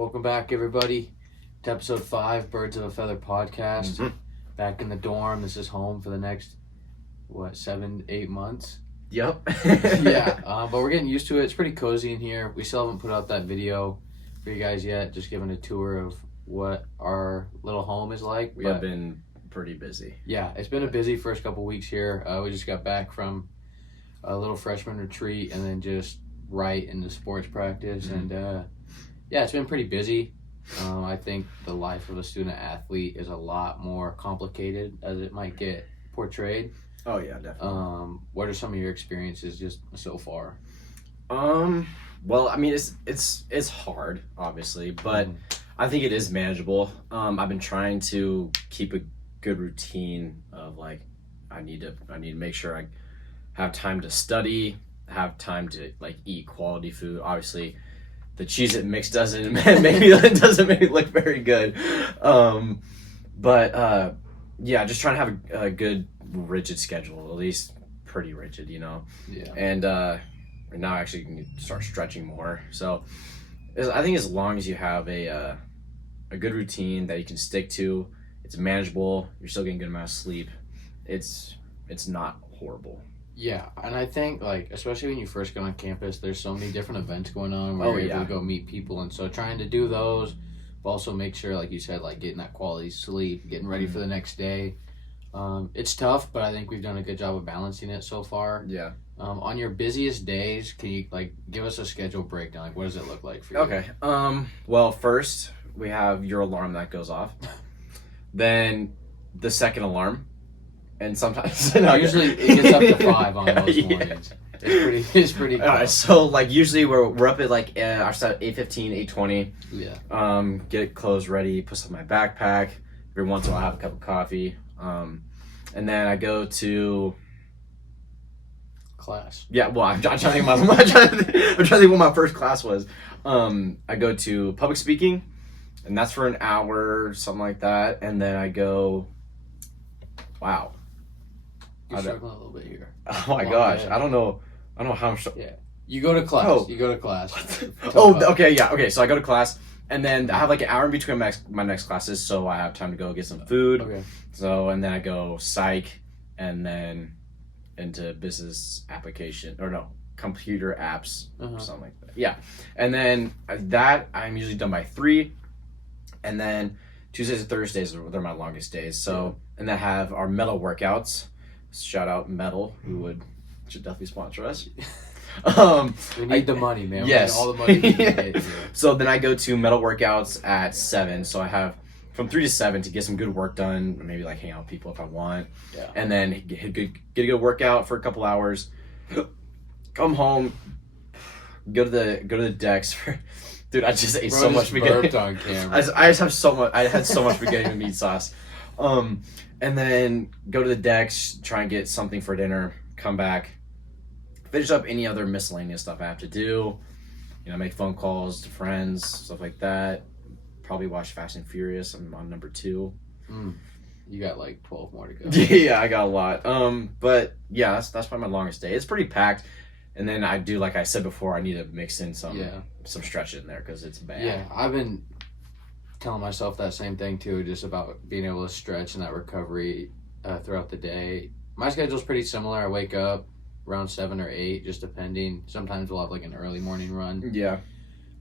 Welcome back, everybody, to episode 5, Birds of a Feather podcast. Mm-hmm. Back in the dorm. This is home for the next, 7-8 months? Yep. But we're getting used to it. It's pretty cozy in here. We still haven't put out that video for you guys yet, just giving a tour of what our little home is like. We have been pretty busy. Yeah, it's been a busy first couple weeks here. We just got back from a little freshman retreat and then just right into sports practice. Mm-hmm. And it's been pretty busy. I think the life of a student athlete is a lot more complicated as it might get portrayed. Oh yeah, definitely. What are some of your experiences just so far? Well, I mean, it's hard, obviously, but I think it is manageable. I've been trying to keep a good routine of like, I need to make sure I have time to study, have time to like eat quality food. Obviously, the Cheez-It mix doesn't make me look very good. Yeah, just trying to have a good rigid schedule, at least pretty rigid, you know. Yeah. And now I actually need to start stretching more. So I think as long as you have a good routine that you can stick to, it's manageable. You're still getting a good amount of sleep. It's not horrible. Yeah, and I think, like, especially when you first get on campus, there's so many different events going on where you're able to go meet people, and so trying to do those, but also make sure, like you said, like, getting that quality sleep, getting ready for the next day. It's tough, but I think we've done a good job of balancing it so far. Yeah. On your busiest days, can you, like, give us a schedule breakdown? Like, what does it look like for you? Okay. Well, first, we have your alarm that goes off. Then the second alarm. And sometimes usually it gets up to 5 on most mornings. It's pretty tough. So like usually we're up at like I start at 8:15, 8:20. Yeah. Get clothes ready, put stuff in my backpack. Every once in a while I have a cup of coffee. And then I go to class. Yeah, well I'm trying to think I'm trying to think what my first class was. I go to public speaking, and that's for an hour, something like that. And then I go You're struggling a little bit here. Oh my gosh, I don't know how much. Yeah, you go to class. Oh. You go to class. Okay, yeah, okay. So I go to class, and then I have like an hour in between my next classes, so I have time to go get some food. Okay. So and then I go psych, and then into business application computer apps or something like that. Yeah, and then that I'm usually done by 3, and then Tuesdays and Thursdays they're my longest days. So and then have our metal workouts. Shout out Metal, who should definitely sponsor us. We need the money, man. Yes. We need all the money we can get here. So then I go to metal workouts at 7. So I have from 3 to 7 to get some good work done. Maybe like hang out with people if I want. Yeah. And then get a good workout for a couple hours. Come home. Go to the decks for. Dude, I just ate so much spaghetti. On camera. I just have so much. I had so much spaghetti with meat sauce. And then go to the decks, try and get something for dinner, come back, finish up any other miscellaneous stuff I have to do. You know, make phone calls to friends, stuff like that. Probably watch Fast and Furious. I'm on number 2. You got like 12 more to go. Yeah, I got a lot. But yeah, that's probably my longest day. It's pretty packed. And then I do, like I said before, I need to mix in some stretch in there because it's bad. Yeah, I've been telling myself that same thing too, just about being able to stretch and that recovery throughout the day. My schedule's pretty similar. I wake up around 7 or 8, just depending. Sometimes we'll have like an early morning run. Yeah.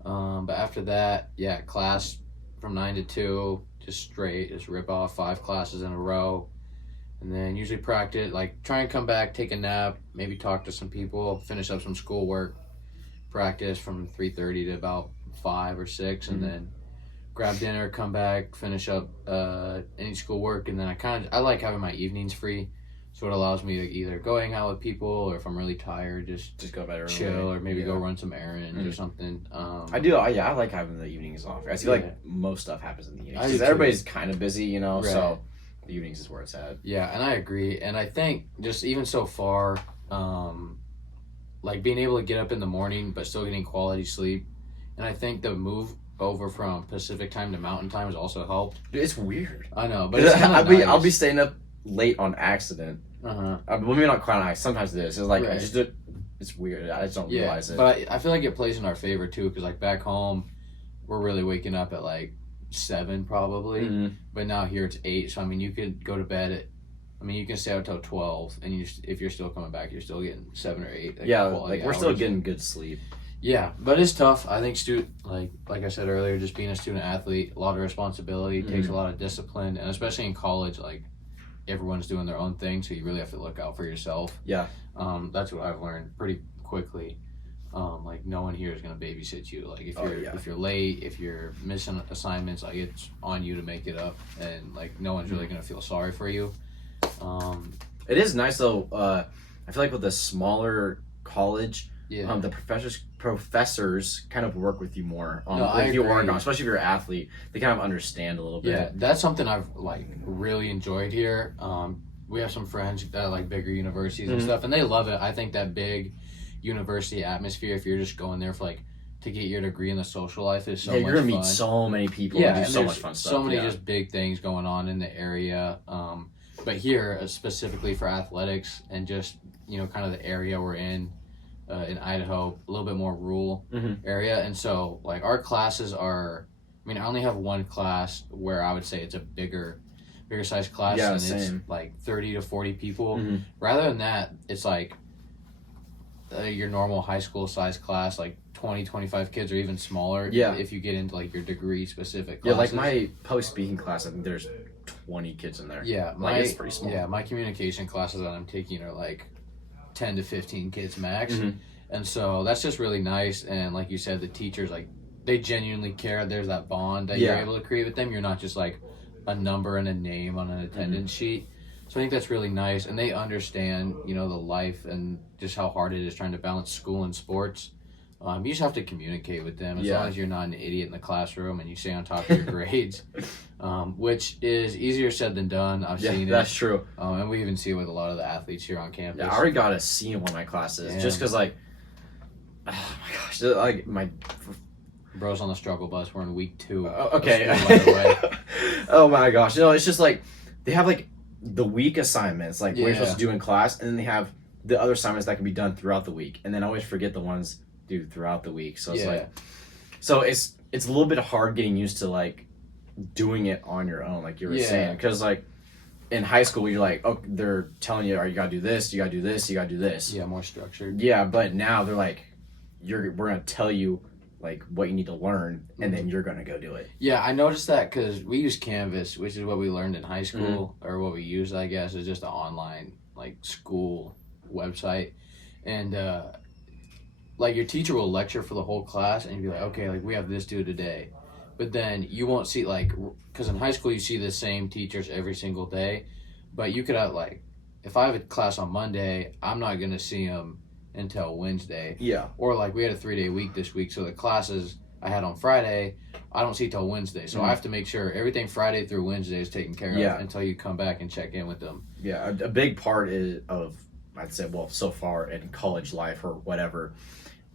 But after that, class from 9 to 2, just rip off 5 classes in a row. And then usually practice, like try and come back, take a nap, maybe talk to some people, finish up some schoolwork, practice from 3:30 to about 5 or 6, and then grab dinner, come back, finish up any schoolwork, and then I like having my evenings free, so it allows me to either go hang out with people, or if I'm really tired, just go better, chill, or maybe go run some errands or something. I do. I like having the evenings off. I feel like most stuff happens in the evenings because do everybody's kind of busy, you know. Right. So the evenings is where it's at. Yeah, and I agree. And I think just even so far, like being able to get up in the morning but still getting quality sleep, and I think the move over from Pacific time to Mountain time has also helped. Dude, it's weird. I know, but it's nice. I'll be staying up late on accident. Well, maybe not quite on accident. Sometimes it is. It's like Right. I just do it. It's weird. I just don't realize it. But I feel like it plays in our favor too, because like back home, we're really waking up at like 7 probably. Mhm. But now here it's 8. So I mean, you could go to bed at. I mean, you can stay out till 12, and if you're still coming back, you're still getting 7 or 8. Yeah, quality like we're still hours. getting good sleep. Yeah, but it's tough. I think like I said earlier, just being a student athlete, a lot of responsibility, takes a lot of discipline, and especially in college, like everyone's doing their own thing, so you really have to look out for yourself. Yeah. That's what I've learned pretty quickly. Like no one here is gonna babysit you. Like if you're late, if you're missing assignments, like it's on you to make it up, and like no one's really gonna feel sorry for you. It is nice though. I feel like with a smaller college, Yeah. the professors kind of work with you more. No, I if you are agree. gone, especially if you're an athlete, they kind of understand a little bit. Yeah, that's something I've like really enjoyed here. We have some friends that are like bigger universities and stuff, and they love it. I think that big university atmosphere, if you're just going there for like to get your degree in the social life, is so much you're gonna fun. meet so many people. Yeah, and do and so there's much fun stuff. so many yeah. just big things going on in the area. But here, specifically for athletics and just kind of the area we're in Idaho, a little bit more rural area, and so like our classes are. I mean, I only have one class where I would say it's a bigger size class, Yeah, and same. it's like 30 to 40 people. Mhm. Rather than that, it's like your normal high school size class, like 20, 25 kids or even smaller. Yeah. If you get into like your degree specific Yeah, classes. like my public speaking class, I think there's 20 kids in there. Yeah, it's pretty small. Yeah, my communication classes that I'm taking are like 10 to 15 kids max. Mhm. And so that's just really nice. And like you said, the teachers, like, they genuinely care. There's that bond that you're Yeah. able to create with them. You're not just like a number and a name on an attendance sheet. So I think that's really nice. And they understand, the life and just how hard it is trying to balance school and sports. You just have to communicate with them as Yeah. long as you're not an idiot in the classroom and you stay on top of your grades, which is easier said than done. I've Yeah, seen it. that's true. And we even see it with a lot of the athletes here on campus. Yeah, I already got a C in one of my classes Damn. just because, like, oh my gosh, like my. Bros on the struggle bus. We're in week 2. Okay. of school, by the way. Oh my gosh, it's just like they have like the week assignments, like what you're Yeah. supposed to do in class, and then they have the other assignments that can be done throughout the week, and then I always forget the ones due throughout the week. So it's Yeah. like, so it's a little bit hard getting used to like doing it on your own, like you were Yeah. saying, because like in high school you're like, oh, they're telling you, oh, you gotta do this, you gotta do this, you gotta do this. Yeah, more structured. Yeah, but now they're like, we're gonna tell you like what you need to learn, and then you're gonna go do it. Yeah, I noticed that because we use Canvas, which is what we learned in high school, or what we used, I guess, is just an online like school website, and like your teacher will lecture for the whole class, and you'd be like, okay, like we have this due today, but then you won't see like because in high school you see the same teachers every single day, but you could have like if I have a class on Monday, I'm not gonna see them until Wednesday. Yeah. Or like we had a 3-day week this week, so the classes I had on Friday, I don't see till Wednesday. So I have to make sure everything Friday through Wednesday is taken care Yeah. of until you come back and check in with them. Yeah, a big part of I'd say, well, so far in college life or whatever,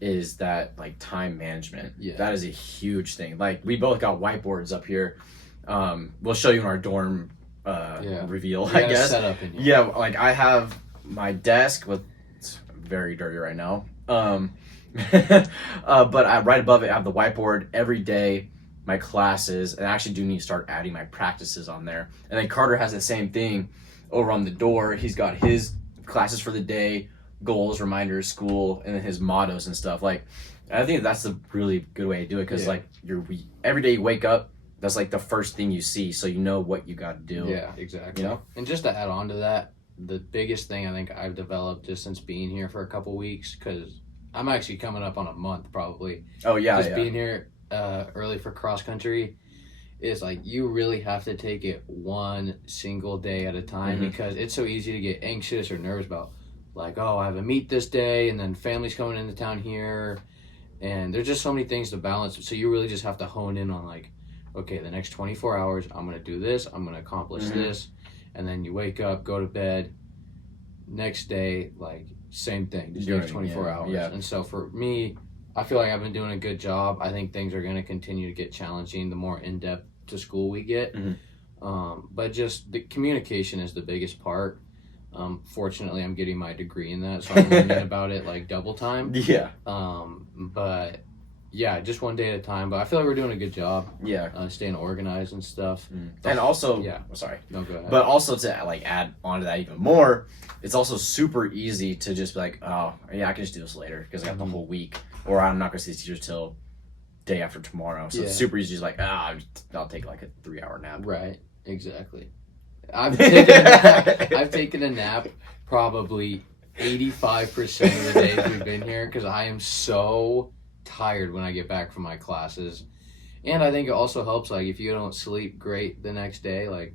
is that like time management. Yeah. That is a huge thing. Like we both got whiteboards up here. We'll show you in our dorm reveal, You I got a guess. setup in here. Yeah, like I have my desk with it's very dirty right now. But right above it I have the whiteboard every day, my classes, and I actually do need to start adding my practices on there. And then Carter has the same thing over on the door. He's got his classes for the day, goals, reminders, school, and then his mottos and stuff. Like I think that's a really good way to do it because like every day you wake up, that's like the first thing you see, so you know what you got to do. Yeah, exactly. You know? And just to add on to that, the biggest thing I think I've developed just since being here for a couple weeks, because I'm actually coming up on a month probably. Oh yeah, Just yeah. being here early for cross country is like you really have to take it one single day at a time because it's so easy to get anxious or nervous about like, oh, I have a meet this day and then family's coming into town here and there's just so many things to balance. So you really just have to hone in on like, okay, the next 24 hours I'm going to do this, I'm going to accomplish this, and then you wake up, go to bed, next day, like same thing, just next 24 hours. Yeah. And so for me, I feel like I've been doing a good job. I think things are going to continue to get challenging the more in-depth to school we get. But just the communication is the biggest part. Fortunately, I'm getting my degree in that, so I'm learning about it like double time. Yeah. But yeah, just one day at a time. But I feel like we're doing a good job Yeah. staying organized and stuff. And also, Yeah. sorry. No, go ahead. But also to like add on to that even more, it's also super easy to just be like, oh yeah, I can just do this later because I got the whole week, or I'm not going to see the teachers till day after tomorrow. So it's super easy, just like I'll take like a 3-hour nap. Right. Exactly. I've taken a nap probably 85% of the days we've been here because I am so tired when I get back from my classes. And I think it also helps, like, if you don't sleep great the next day, like,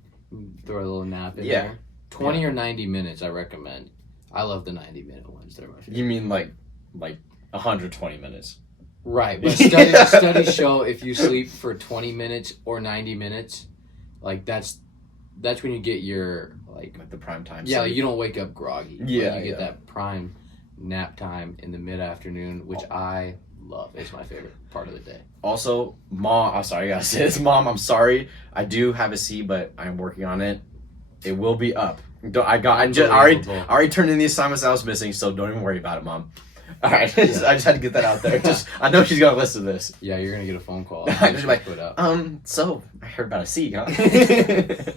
throw a little nap in there. 20 or 90 minutes, I recommend. I love the 90-minute ones. They're my favorite. You mean like 120 minutes? Right, but studies show if you sleep for 20 minutes or 90 minutes, like, that's when you get your, like the prime time. Yeah, like, you don't wake up groggy. Yeah, you get that prime nap time in the mid-afternoon, which I love. It's my favorite part of the day. Also, Mom, I'm sorry, I gotta say this. Mom, I'm sorry. I do have a C, but I'm working on it. It will be up. I already turned in the assignments I was missing, so don't even worry about it, Mom. All right, I just had to get that out there. I know she's gonna listen to this. Yeah, you're gonna get a phone call. She's like, so I heard about a C, huh?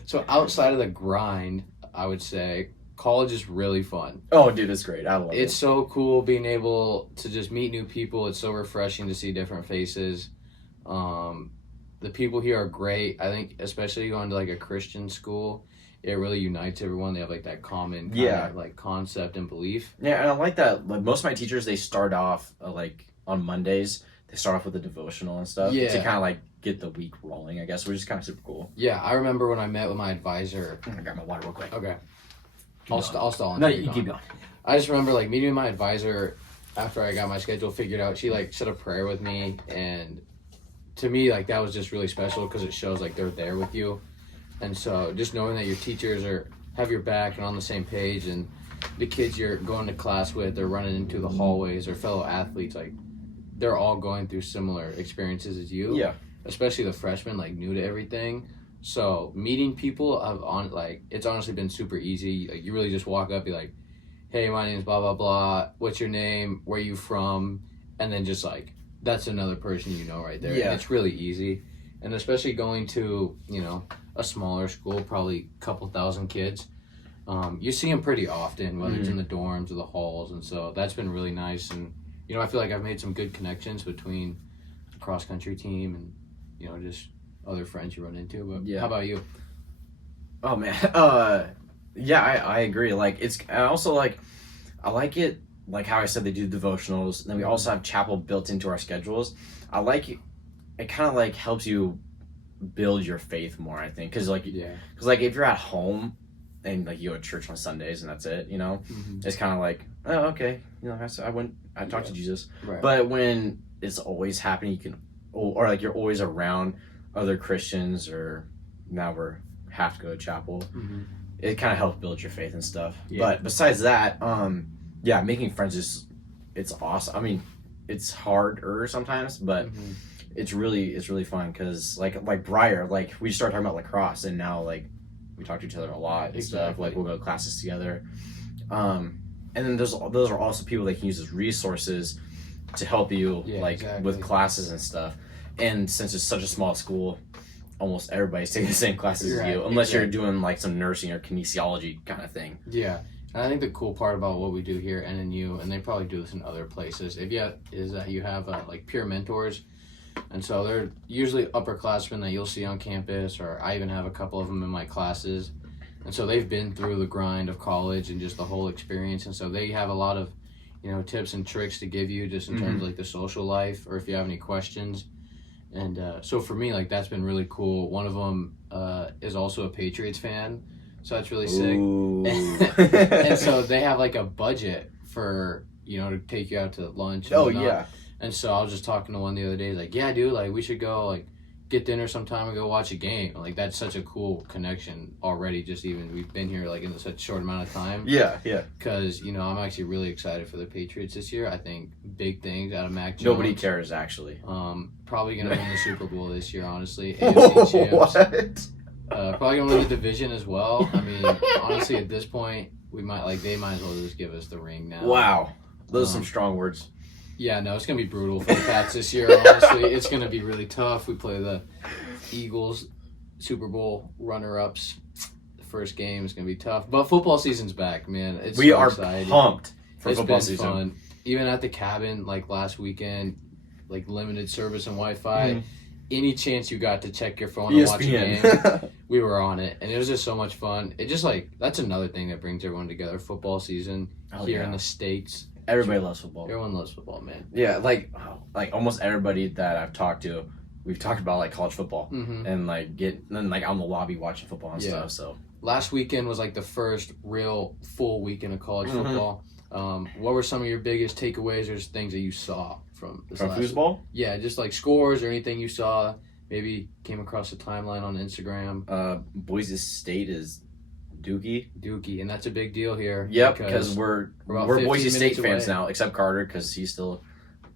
So outside of the grind, I would say college is really fun. Oh, dude, it's great. I love it. It's so cool being able to just meet new people. It's so refreshing to see different faces. The people here are great. I think, especially going to like a Christian school, it really unites everyone. They have like that common kind of like concept and belief. Yeah, and I like that. Like most of my teachers, they start off like on Mondays. They start off with a devotional and stuff to kind of like get the week rolling, I guess, which is kind of super cool. Yeah, I remember when I met with my advisor. I got my water real quick. Okay. I'll stall. No, you keep going. I just remember like meeting with my advisor after I got my schedule figured out. She like said a prayer with me, and to me like that was just really special because it shows like they're there with you. And so just knowing that your teachers have your back and on the same page, and the kids you're going to class with or running into the hallways or fellow athletes, like they're all going through similar experiences as you. Yeah. Especially the freshmen, like new to everything. So meeting people it's honestly been super easy. Like you really just walk up, be like, hey, my name's blah blah blah. What's your name? Where you from? And then just like that's another person you know right there. Yeah. And it's really easy. And especially going to, a smaller school, probably a couple thousand kids, you see them pretty often, whether it's in the dorms or the halls. And so that's been really nice. And, I feel like I've made some good connections between the cross-country team and, just other friends you run into. But how about you? Oh, man. Yeah, I agree. Like, I also like, I like it, like how I said they do devotionals. And then we also have chapel built into our schedules. I like it. It kind of like helps you build your faith more, I think, because like if you're at home and like you go to church on Sundays and that's it, it's kind of like, oh, okay, I talked to Jesus. Right. But when it's always happening, you can, or like you're always around other Christians, or now have to go to chapel. It kind of helps build your faith and stuff. But besides that, making friends it's awesome. I mean, it's harder sometimes, but it's really fun because like Briar, like we started talking about lacrosse, and now like we talk to each other a lot and stuff. Like we'll go to classes together, and then those are also people that can use as resources to help you with classes and stuff. And since it's such a small school, almost everybody's taking the same classes as you, unless you're doing like some nursing or kinesiology kind of thing. Yeah. And I think the cool part about what we do here at NNU, and they probably do this in other places, is that you have like peer mentors. And so they're usually upperclassmen that you'll see on campus, or I even have a couple of them in my classes. And so they've been through the grind of college and just the whole experience. And so they have a lot of, tips and tricks to give you just in terms of like the social life, or if you have any questions. And so for me, like that's been really cool. One of them is also a Patriots fan. So that's really sick. And so they have like a budget for, to take you out to lunch. And whatnot. Yeah. And so I was just talking to one the other day. He's like, yeah, dude, like we should go like get dinner sometime and go watch a game. Like that's such a cool connection already. Just even we've been here like in such a short amount of time. Yeah. Because I'm actually really excited for the Patriots this year. I think big things out of Mac Jones. Nobody cares actually. Probably gonna win the Super Bowl this year, honestly. AFC champs. What? Probably gonna win the division as well. I mean, honestly, at this point, they might as well just give us the ring now. Wow, those are some strong words. Yeah, no, it's gonna be brutal for the Pats this year. Honestly, it's gonna be really tough. We play the Eagles, Super Bowl runner-ups. The first game is gonna be tough, but football season's back, man. We so are exciting. pumped for It's football been season. fun. Even at the cabin, like last weekend, like limited service and Wi-Fi. Mhm. Any chance you got to check your phone and watch a game, ESPN. we were on it, and it was just so much fun. It just like that's another thing that brings everyone together. Football season Oh, here yeah. in the States, Everybody loves football. everyone loves football, man. Yeah, like almost everybody that I've talked to, we've talked about like college football hmm and then like on the lobby watching football and Yeah. stuff. So Last weekend was like the first real full weekend of college Mhm. football. What were some of your biggest takeaways or things that you saw from this from last? foosball, Yeah, just like scores or anything you saw. Maybe came across a timeline on Instagram. Boise State is Dookie. Dookie, and that's a big deal here. Yep, because we're about Boise 15 State minutes fans away. now, except Carter because he's still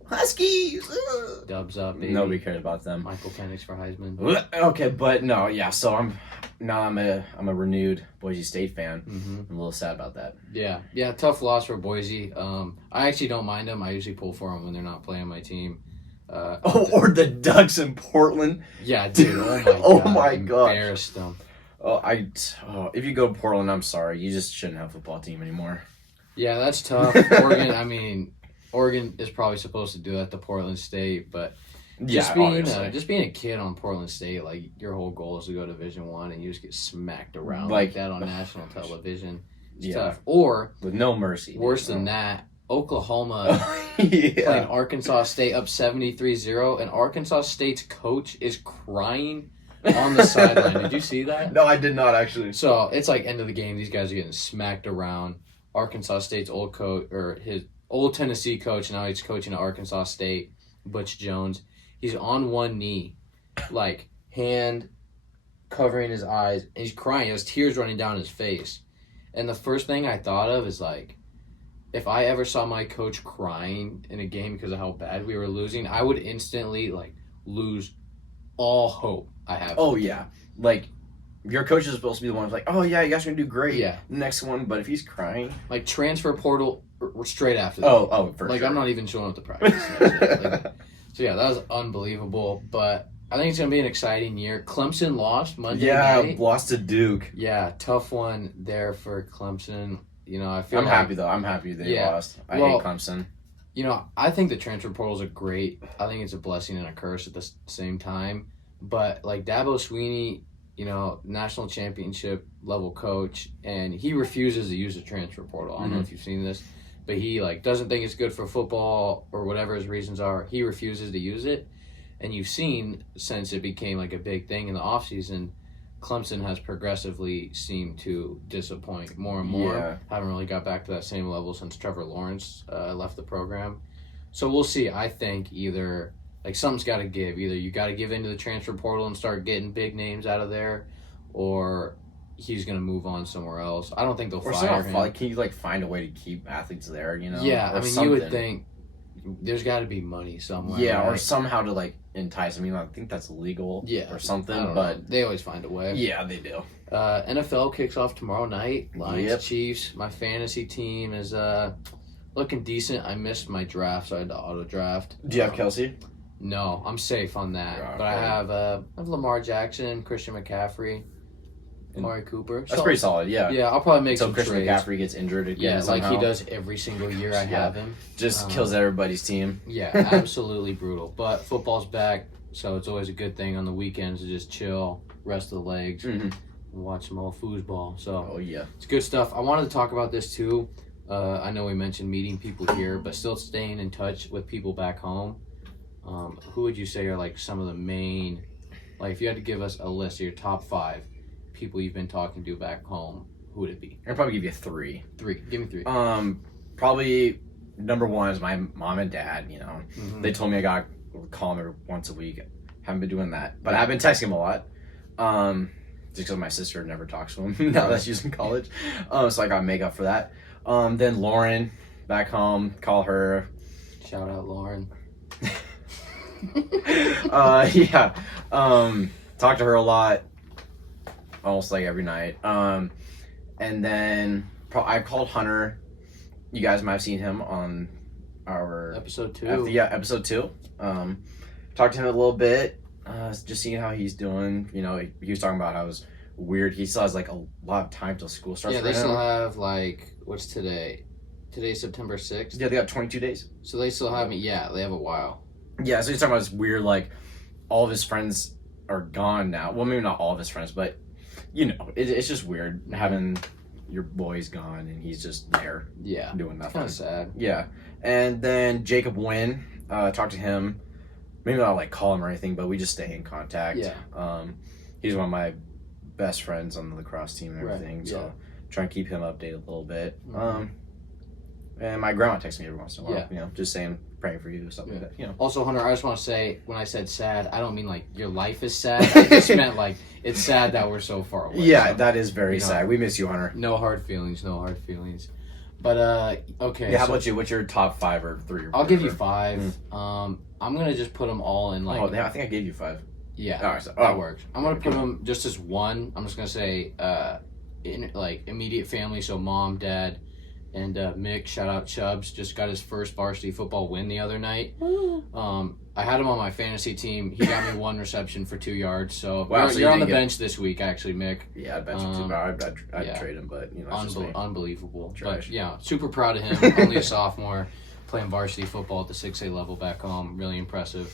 Huskies. Dubs up, baby. Nobody cares about them. Michael Penix for Heisman. Okay, but no, yeah. So I'm a renewed Boise State fan. hmm I'm a little sad about that. Yeah, tough loss for Boise. I actually don't mind them. I usually pull for them when they're not playing my team. Or the Ducks in Portland. Yeah, dude. Oh my Oh god. my gosh. Embarrassed them. If you go to Portland, I'm sorry. You just shouldn't have a football team anymore. Yeah, that's tough. Oregon. I mean, Oregon is probably supposed to do that to Portland State, but just being a kid on Portland State, like your whole goal is to go to Division One, and you just get smacked around like that on national television. It's tough. Or with no mercy. worse than that, Oklahoma Yeah. playing Arkansas State up 73-0, and Arkansas State's coach is crying on the sideline. Did you see that? No, I did not actually. So it's like end of the game. These guys are getting smacked around. Arkansas State's old coach, or his old Tennessee coach, now he's coaching at Arkansas State, Butch Jones. He's on one knee, like hand covering his eyes, and he's crying. There's tears running down his face. And the first thing I thought of is like, if I ever saw my coach crying in a game because of how bad we were losing, I would instantly like lose all hope I have. Oh yeah, like your coach is supposed to be the one who's like, oh yeah, you guys are gonna do great. Yeah. Next one, but if he's crying, Like transfer portal straight after that. for Like sure. I'm not even showing up to practice. Like, so yeah, that was unbelievable. But I think it's gonna be an exciting year. Clemson lost Monday night. lost to Duke. Yeah, tough one there for Clemson. You know, I feel I'm like, happy though. I'm happy they Yeah. lost. I Well, hate Clemson. You know, I think the transfer portals are great. I think it's a blessing and a curse at the same time. But like Dabo Sweeney, you know, national championship level coach, and he refuses to use the transfer portal. I don't know if you've seen this, but he like doesn't think it's good for football or whatever his reasons are. He refuses to use it. And you've seen since it became like a big thing in the offseason, Clemson has progressively seemed to disappoint more and more. Yeah. Haven't really got back to that same level since Trevor Lawrence left the program. So we'll see. I think either like something's got to give. Either you got to give into the transfer portal and start getting big names out of there, or he's going to move on somewhere else. I don't think they'll Or fire somehow, him. can you like find a way to keep athletes there? You know? Yeah, Or I mean, something. you would think there's got to be money somewhere. Yeah, or right? somehow to like entice. I mean, I think that's illegal. Yeah, or I something. don't But know. They always find a way. yeah, they do. NFL kicks off tomorrow night. Lions, Yep. Chiefs. My fantasy team is looking decent. I missed my draft, so I had to auto draft. Do you have Kelsey? No, I'm safe on that. Yeah, but I okay. have Lamar Jackson, Christian McCaffrey, Amari Cooper. That's pretty solid. Yeah. Yeah, I'll probably make Until some Christian trades. McCaffrey gets injured again. Yeah, like he somehow. does every single year I have him. Just kills everybody's team. Yeah, absolutely brutal. But football's back, so it's always a good thing on the weekends to just chill, rest the legs, Mhm. and watch some old foosball. So Oh yeah. it's good stuff. I wanted to talk about this too. I know we mentioned meeting people here, but still staying in touch with people back home. Who would you say are like some of the main, like if you had to give us a list of your top 5 people you've been talking to back home, who would it be? I'd probably give you 3. 3. Give me 3. Probably number 1 is my mom and dad. You know, Mhm. they told me I got to call them once a week. Haven't been doing that, but I've been texting them a lot. Just because my sister never talks to him now that she's in college, so I got to make up for that. Then Lauren, back home, call her. Shout out Lauren. Yeah. Talk to her a lot, almost like every night. And then I called Hunter. You guys might have seen him on our Episode 2. episode 2. Talked to him a little bit, just seeing how he's doing. You know, he was talking about how it was weird. He still has like a lot of time till school starts. Yeah, they still have like, what's today? Today's September 6th. Yeah, they got 22 days. So they still have me. Yeah, they have a while. Yeah, so he's talking about this weird, like, all of his friends are gone now. Well, maybe not all of his friends, but, you know, it's just weird having your boys gone and he's just there Yeah. doing nothing. Kind of sad. Yeah. And then Jacob Wynn, talked to him. Maybe not, like, call him or anything, but we just stay in contact. Yeah. He's one of my best friends on the lacrosse team and everything, Right, so yeah. try and keep him updated a little bit. Mhm. And my grandma texts me every once in a while, Yeah. you know, just saying, praying for you, stuff like that, you know. Also, Hunter, I just want to say, when I said sad, I don't mean like your life is sad. I just meant like it's sad that we're so far away. Yeah, so that is very you know, sad. We miss you, Hunter. no hard feelings, no hard feelings. But okay. Yeah, how so about you? What's your top 5 or 3? Or I'll give you whatever? 5. I'm gonna just put them all in like. Oh, yeah, I think I gave you 5. Yeah, All right, so, that works. I'm gonna put them just as one. I'm just gonna say, in like immediate family. So mom, dad, and Mick. Shout out Chubbs. Just got his first varsity football win the other night. I had him on my fantasy team. He got me 1 reception for 2 yards. So Wow, you're, so you're you on the didn't get- bench this week, actually, Mick. Yeah, I bet you too. I'd yeah. trade him, but, you know, it's just me. Unbelievable. Trash. But yeah, super proud of him. Only a sophomore, playing varsity football at the 6A level back home. Really impressive.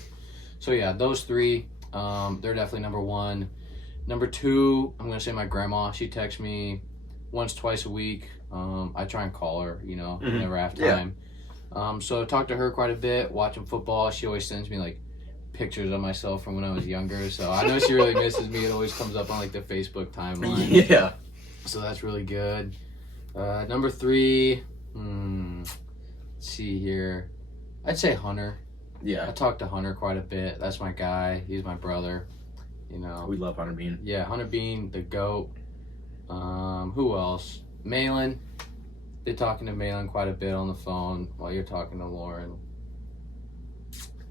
So yeah, those 3, they're definitely number 1. Number 2, I'm gonna say my grandma. She texts me once, twice a week. I try and call her. You know, Mhm. never have Yeah. time. So I talk to her quite a bit. Watching football, she always sends me like pictures of myself from when I was younger. So I know she really misses me. It always comes up on like the Facebook timeline. Yeah. So that's really good. Number 3, let's see here. I'd say Hunter. I Yeah. talk to Hunter quite a bit. That's my guy. He's my brother. You know. We love Hunter Bean. Yeah, Hunter Bean, the GOAT. Who else? Malin. They're talking to Malin quite a bit on the phone while you're talking to Lauren.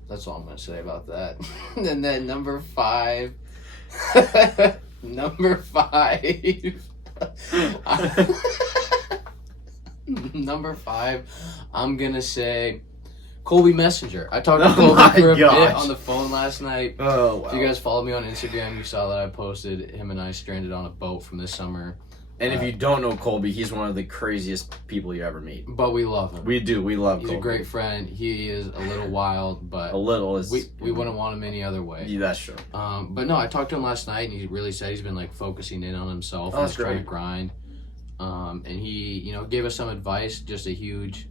That's all I'm going to say about that. And then number 5. Number 5. Number 5, I'm going to say Colby Messenger. I talked to Oh Colby my for a bit gosh. on the phone last night. Oh, wow. If you guys follow me on Instagram, you saw that I posted him and I stranded on a boat from this summer. And if you don't know Colby, he's one of the craziest people you ever meet. But we love him. We do. We love He's Colby. a great friend. He is a little wild, but A little is... we wouldn't want him any other way. Yeah, that's true. But no, I talked to him last night, and he really said he's been like focusing in on himself Oh, and that's just trying to great. grind. And he, gave us some advice. Just a huge,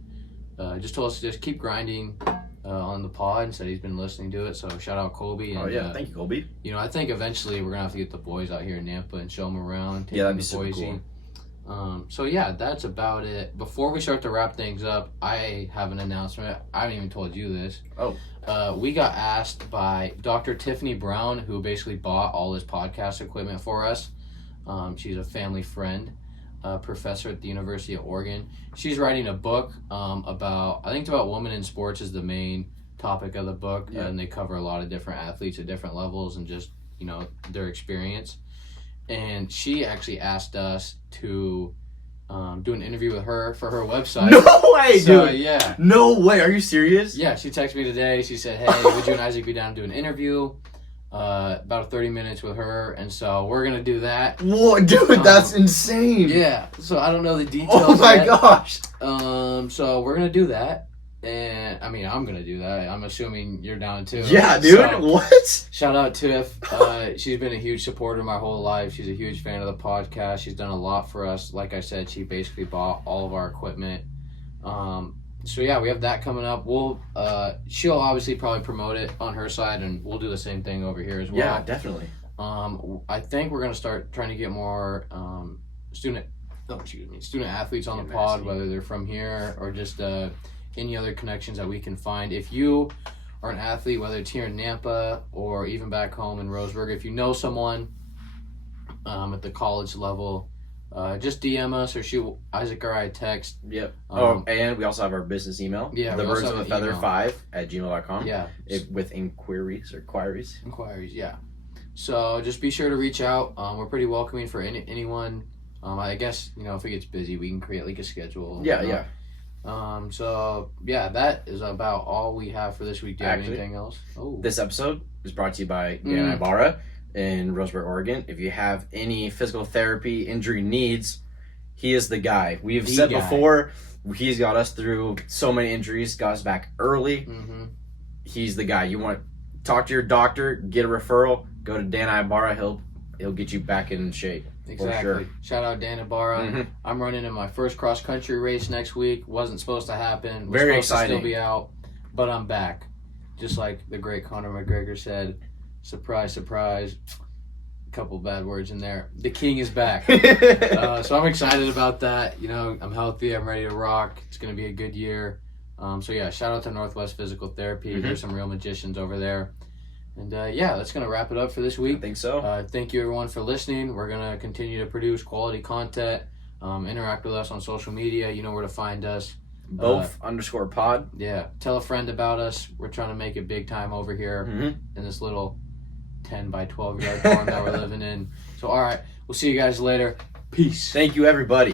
just told us to just keep grinding on the pod, and said he's been listening to it. So shout out Colby. And, Oh, yeah. Thank you, Colby. I think eventually we're gonna have to get the boys out here in Nampa and show them around. Take Yeah, that'd them be to super Boise. cool. So yeah, that's about it. Before we start to wrap things up, I have an announcement. I haven't even told you this. Oh. We got asked by Dr. Tiffany Brown, who basically bought all this podcast equipment for us. She's a family friend, professor at the University of Oregon. She's writing a book about, I think it's about women in sports is the main topic of the book. Yeah. And they cover a lot of different athletes at different levels and just, their experience. And she actually asked us to do an interview with her for her website. No way, So, dude. yeah. No way. Are you serious? Yeah, she texted me today. She said, hey, would you and Isaac be down to do an interview? About 30 minutes with her. And so we're going to do that. Whoa, dude, that's insane. Yeah. So I don't know the details. Oh my yet. gosh. So we're going to do that. And I mean, I'm going to do that. I'm assuming you're down too. Yeah, dude. So, What? shout out Tiff. She's been a huge supporter my whole life. She's a huge fan of the podcast. She's done a lot for us. Like I said, she basically bought all of our equipment. So yeah, we have that coming up. She'll obviously probably promote it on her side, and we'll do the same thing over here as well. Yeah, definitely. I think we're gonna start trying to get more student athletes on the Yeah, pod, nasty. whether they're from here or just any other connections that we can find. If you are an athlete, whether it's here in Nampa or even back home in Roseburg, if you know someone at the college level, just DM us or shoot Isaac or I a text. Yep. Um, And we also have our business email. Yeah, we The also birds of have a an feather email. 5@gmail.com. Yeah, With inquiries or queries. inquiries. Yeah. So just be sure to reach out. We're pretty welcoming for anyone. I guess if it gets busy, we can create like a schedule. Yeah, yeah. So yeah, that is about all we have for this week. Do you have Actually, anything else? Oh, This episode is brought to you by Dan Ibarra in Roseburg, Oregon. If you have any physical therapy injury needs, he is the guy. We've The said guy. before, he's got us through so many injuries, got us back early. mm-hmm. He's the guy. You want to talk to your doctor, get a referral, go to Dan Ibarra. He'll get you back in shape. Exactly. sure. Shout out Dan Ibarra. Mhm. I'm running in my first cross country race next week. Wasn't supposed to happen. Was Very supposed to exciting. still be out, but I'm back. Just like the great Conor McGregor said, surprise, surprise. A couple bad words in there. The king is back. So I'm excited about that. You know, I'm healthy. I'm ready to rock. It's going to be a good year. So yeah, shout out to Northwest Physical Therapy. Mhm. There's some real magicians over there. And yeah, that's going to wrap it up for this I week. think so. Thank you everyone for listening. We're going to continue to produce quality content. Interact with us on social media. You know where to find us. Both _pod. Yeah, tell a friend about us. We're trying to make it big time over here Mm-hmm. in this little 10 by 12 yard dorm that we're living in. So all right, we'll see you guys later. Peace. Thank you, everybody.